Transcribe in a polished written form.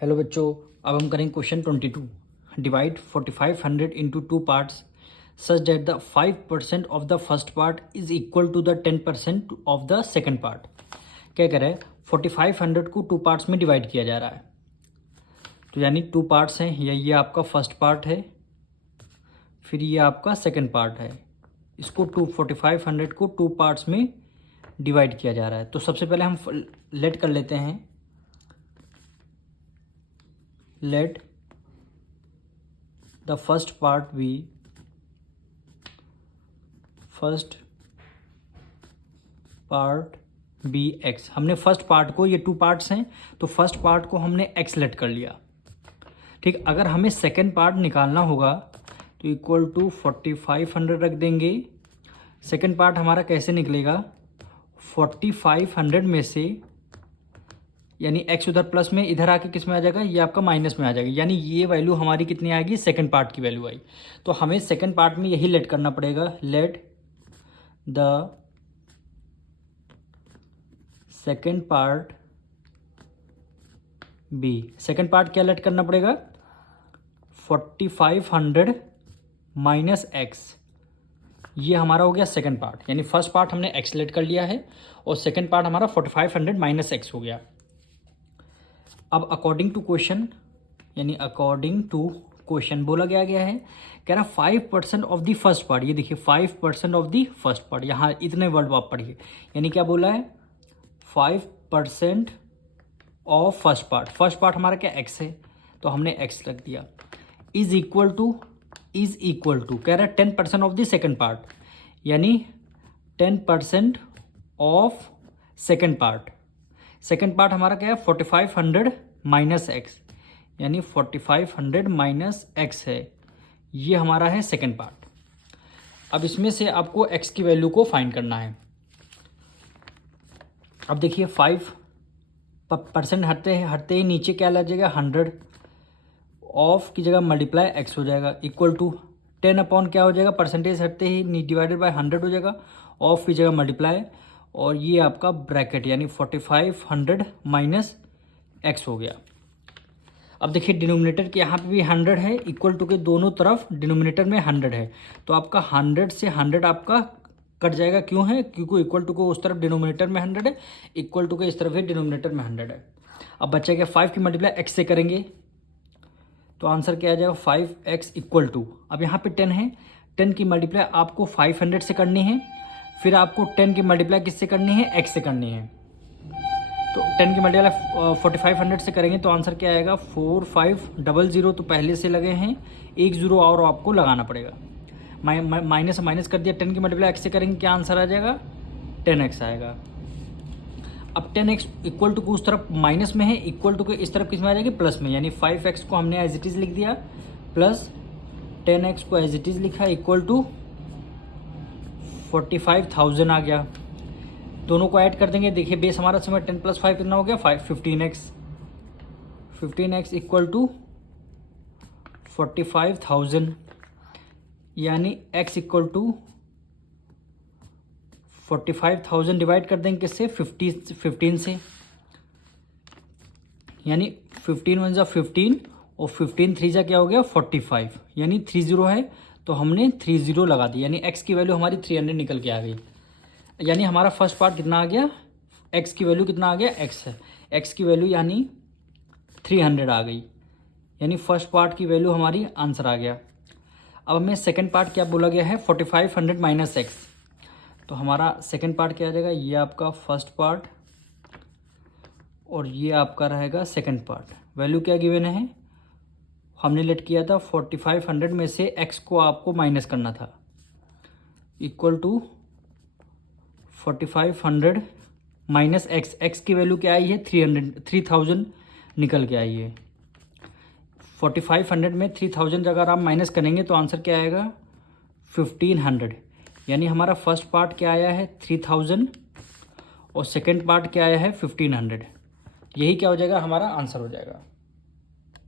Hello बच्चों, अब हम करेंगे question 22। Divide 4500 into two parts such that the 5% of the first part is equal to the 10% of the second part. क्या कह रहा है? 4500 को टू पार्ट्स में डिवाइड किया जा रहा है। तो यानी टू पार्ट्स हैं, ये आपका फर्स्ट पार्ट है, फिर ये आपका सेकंड पार्ट है। इसको 4500 को टू पार्ट्स में डिवाइड किया जा रहा है। तो सबसे पहले हम लेट कर लेते हैं, let the first part be x। हमने फर्स्ट पार्ट को, ये टू पार्ट्स हैं तो फर्स्ट पार्ट को हमने x लेट कर लिया। ठीक, अगर हमें सेकंड पार्ट निकालना होगा तो इक्वल टू 4500 रख देंगे। सेकंड पार्ट हमारा कैसे निकलेगा? 4500 में से, यानी x उधर प्लस में, इधर आके किस में आ जाएगा? ये आपका माइनस में आ जाएगा। यानी ये वैल्यू हमारी कितनी आएगी? सेकंड पार्ट की वैल्यू आई। तो हमें सेकंड पार्ट में यही लेट करना पड़ेगा। Let the second part be. Second part क्या लेट करना पड़ेगा? 4500 माइनस एक्स। ये हमारा हो गया सेकंड पार्ट। यानी फर्स्ट पार्ट हमने एक्स लेट कर लिया है और सेकंड पार्ट हमारा 4500 माइनस एक्स हो गया। अब अकॉर्डिंग टू क्वेश्चन, यानी अकॉर्डिंग टू क्वेश्चन बोला गया है, कह रहा 5% ऑफ द फर्स्ट पार्ट। ये देखिए 5% ऑफ द फर्स्ट पार्ट, यहाँ इतने वर्ड आप पढ़िए। यानी क्या बोला है? 5% of first part. First part हमारा क्या? एक्स है, तो हमने एक्स रख दिया। इज इक्वल टू कह रहा है 10% ऑफ द सेकेंड पार्ट, यानी 10% of second part. Second part हमारा क्या है? 4500 माइनस एक्स, यानी 4500 माइनस एक्स है। ये हमारा है सेकेंड पार्ट। अब इसमें से आपको एक्स की वैल्यू को फाइंड करना है। अब देखिए 5% हटते ही नीचे क्या लग जाएगा? 100। ऑफ की जगह मल्टीप्लाई एक्स हो जाएगा, इक्वल टू 10 अपॉन क्या हो जाएगा? परसेंटेज हटते ही डिवाइडेड बाय 100 हो जाएगा। ऑफ की जगह मल्टीप्लाई, और ये आपका ब्रैकेट, यानी 4500 माइनस एक्स हो गया। अब देखिए डिनोमिनेटर के यहाँ पे भी 100 है, इक्वल टू के दोनों तरफ डिनोमिनेटर में 100 है, तो आपका 100 से 100 आपका कट जाएगा। क्यों है? क्योंकि इक्वल टू को उस तरफ डिनोमिनेटर में 100 है, इक्वल टू के इस तरफ ही डिनोमिनेटर में 100 है। अब बच्चा क्या? 5 की मल्टीप्लाई एक्स से करेंगे तो आंसर क्या आ जाएगा? 5x इक्वल टू, अब यहाँ पे 10 है, 10 की मल्टीप्लाई आपको 500 से करनी है, फिर आपको 10 की मल्टीप्लाई किससे करनी है? x से करनी है। तो 10 की मल्टीप्लाई 4500 से करेंगे तो आंसर क्या आएगा? 4500। तो पहले से लगे हैं, एक जीरो और आपको लगाना पड़ेगा। माइनस माइनस कर दिया, 10 की मल्टीप्लाई x से करेंगे, क्या आंसर आ जाएगा? 10x आएगा। अब 10x इक्वल टू को उस तरफ माइनस में है, इक्वल टू के इस तरफ किस में आ जाएगी? प्लस में, यानी 5x को हमने एज इट इज़ लिख दिया, प्लस 10x को एज इट इज़ लिखा, इक्वल टू 45,000 आ गया। दोनों को ऐड कर देंगे, देखिए बेस हमारा समय 10 + 5 कितना हो गया? 15x इक्वल टू 45,000, यानी x इक्वल टू 45,000 डिवाइड कर देंगे किससे? 15 से, यानी 15 × 1 = 15 और 15 × 3 = क्या हो गया? 45, यानी 30 है, तो हमने 30 लगा दी, यानी x की वैल्यू हमारी 300 निकल के आ गई। यानी हमारा फर्स्ट पार्ट कितना आ गया? x की वैल्यू कितना आ गया? x है, x की वैल्यू यानी 300 आ गई, यानी फर्स्ट पार्ट की वैल्यू हमारी आंसर आ गया। अब हमें सेकंड पार्ट क्या बोला गया है? 4500 माइनस एक्स। तो हमारा सेकंड पार्ट क्या आ जाएगा? ये आपका फर्स्ट पार्ट और ये आपका रहेगा सेकंड पार्ट। वैल्यू क्या गिवन है? हमने लेट किया था 4500 में से x को आपको माइनस करना था, equal to 4500 minus x. X की वैल्यू क्या आई है? 3000 निकल के आई है। 4500 में 3000 अगर आप माइनस करेंगे तो आंसर क्या आएगा? 1500। यानी हमारा फर्स्ट पार्ट क्या आया है? 3000 और सेकंड पार्ट क्या आया है? 1500। यही क्या हो जाएगा? हमारा आंसर हो जाएगा।